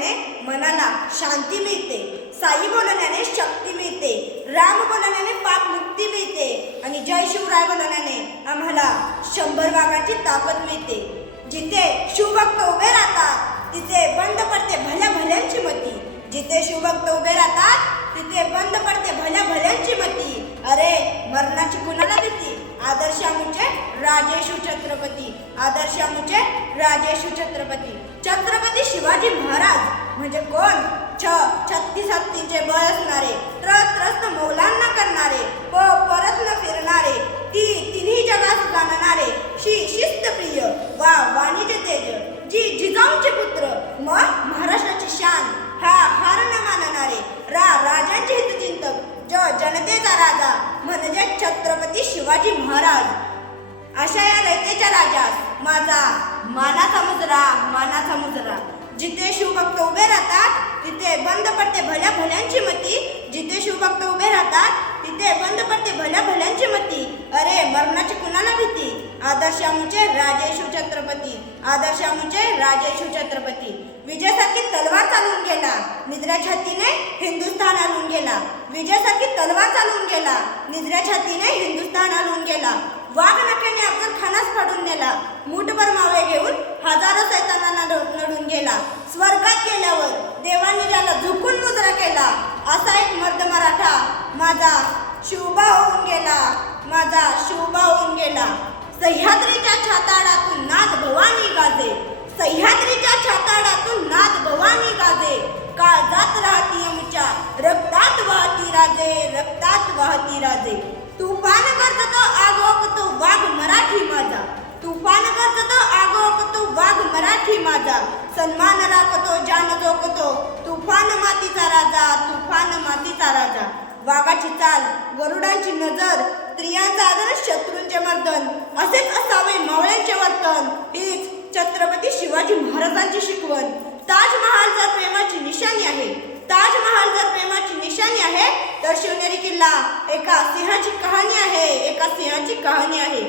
बोलण्याने मनाला शांती मिळते, साई बोलण्याने शक्ती मिळते, राम बोलण्याने पाप मुक्ती मिळते आणि जय शिवराय बोलण्याने आम्हाला 100 वाघाची ताकद मिळते. जिथे शिवभक्त उभे राहतात तिथे बंद पडते भल्या भल्यांची मती. जिथे शिवभक्त उभे राहतात तिथे बंद पडते भल्या भल्यांची मती. अरे मरणाची कुणाला भीती, आदर्श आमचे राजेशू छत्रपती, आदर्श आमचे राजेशू छत्रपती. छत्रपती शिवाजी महाराज म्हणजे कोण? 36 हत्तींचे बळ असणारे, त्रस्त मौलांना करणारे, परत न फिरणारे, तिन्ही जगात जाणणारे, शिस्तप्रिय वा वाणिज्य तेज, जिजाऊंचे पुत्र, मग महाराष्ट्राची शान, हार न मानणारे, राजांचे हितचिंतक, जनतेचा राजा म्हणजे छत्रपती शिवाजी महाराज. अशा या रयतेच्या राजास माझा मानाचा मुजरा. जिथे शिवभक्त उभे राहतात तिथे बंद पडते भल्या भल्यांची मती. जिथे शिवभक्त उभे राहतात तिथे बंद पडते भल्या भल्यांची मती. अरे मरणाची कुणाला भीती, आदर्श आमचे राजेशू छत्रपती, आदर्श आमचे राजेशू छत्रपती. विजयासारखी तलवार चालवून गेला, निद्रा छातीने हिंदुस्थान आणून गेला. विजयासारखी तलवार चालवून गेला, निद्रा छातीने हिंदुस्थान आणून गेला. वाघ नख्याने अफजल खानास फाडून नेला, मूठभर मावळे घेऊन हजारो सैतानांना लढून गेला. स्वर्गात गेल्यावर देवांनी त्याला झुकून मुजरा केला. असा एक मर्द मराठा माझा शिवबा होऊन गेला, माझा शिवबा होऊन गेला. सह्याद्रीच्या छाताडातून नाद भवानी गाजे, सह्याद्रीच्या छाताडातून नाद भवानी गाजे. काळजात राहती आमच्या, रक्तात वाहती राजे, रक्तात वाहती राजे. तुफान करतो आगोकतो वाघ मराठी माझा, तुफान करतो आगोकतो वाघ मराठी माझा. सन्मान राखतो जान जोकतो, तुफान मातीचा राजा, तुफान मातीचा राजा. वाघाची चाल, गरुडांची नजर, स्त्रियांचा आदर, शत्रूंचे मर्दन, असेच असावे मावळ्यांचे वर्तन. हीच छत्रपती शिवाजी महाराजांची शिकवण. ताजमहाल जर प्रेमाची निशाणी आहे, ताजमहाल जर प्रेमाची निशाणी आहे तर शिवनेरी किल्ला एका सिंहाची कहाणी आहे, एका सिंहाची कहाणी आहे.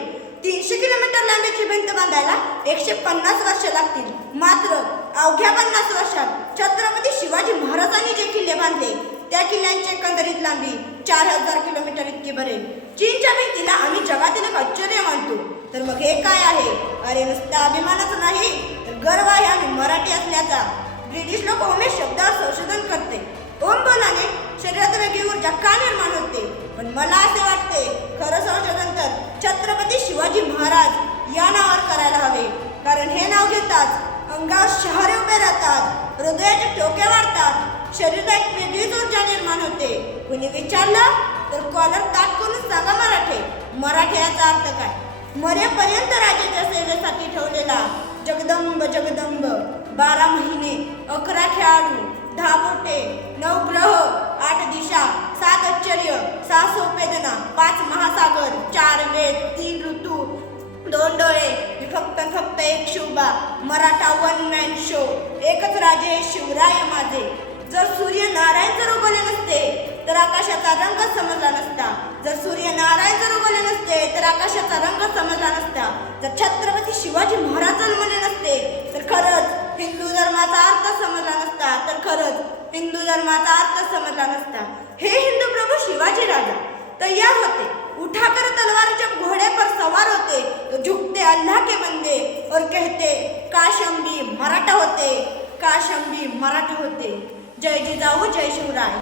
300 किलोमीटर लांबीची भिंत बांधायला 150 वर्ष लागतील. मात्र अवघ्या 50 वर्षात छत्रपती शिवाजी महाराजांनी जे किल्ले बांधले त्या किल्ल्यांची एकंदरीत लांबी 4000 किलोमीटर इतकी भरेल. चीनच्या भिंतीला आम्ही जगातील एक आश्चर्य मानतो, तर मग हे काय आहे? अरे नुसता अभिमानच नाही तर गर्व आहे आम्ही मराठी असल्याचा. ब्रिटिश लोक उमेश शब्दावर संशोधन करते. ओम बोलाने शरीरात वेगळी ऊर्जा का निर्माण होते, पण मला असे वाटते खरं संशोधन तर छत्रपती शिवाजी महाराज या नावावर करायला हवे. कारण हे नाव घेताच अंगावर शहारे उभे राहतात, हृदयाचे ठोके वाढतात, शरीरात एक वेगळीच ऊर्जा निर्माण होते. कुणी विचारलं तर कॉलर ताट करून सांगा मराठी याचा अर्थ काय? मरेपर्यंत राजाच्या सेवेसाठी ठेवलेला जगदंब जगदंब. 12 महिने, 11 खेळाडू, 10 बोटे, 9 ग्रह, 8 दिशा, 7 आश्चर्य, 6 संवेदना, 5 महासागर, 4 वेद, 3 ऋतू, 2 डोळे, फक्त एक Shivba. Maratha one man show, एकच राजे शिवराय माझे. जर सूर्य नारायण जर उगवले नसते तर आकाशाचा रंग समजला नसता. जर सूर्य नारायण जर उगवले नसते तर आकाशाचा रंग समजला नसता. जर छत्रपती शिवाजी महाराज जन्मले नसते तर खरंच हिंदू धर्माचा अर्थ समजला नसता, तर खरंच हिंदू धर्माचा अर्थ समजला नसता. हे हिंदू प्रभू शिवाजी राजा तैयार होते, उठाकर तलवार जब घोड़े पर सवार होते तो झुकते अल्लाह के बंदे और कहते काश हम भी मराठा होते, काश हम भी मराठा होते. जय जिजाऊ, जय शिवराय.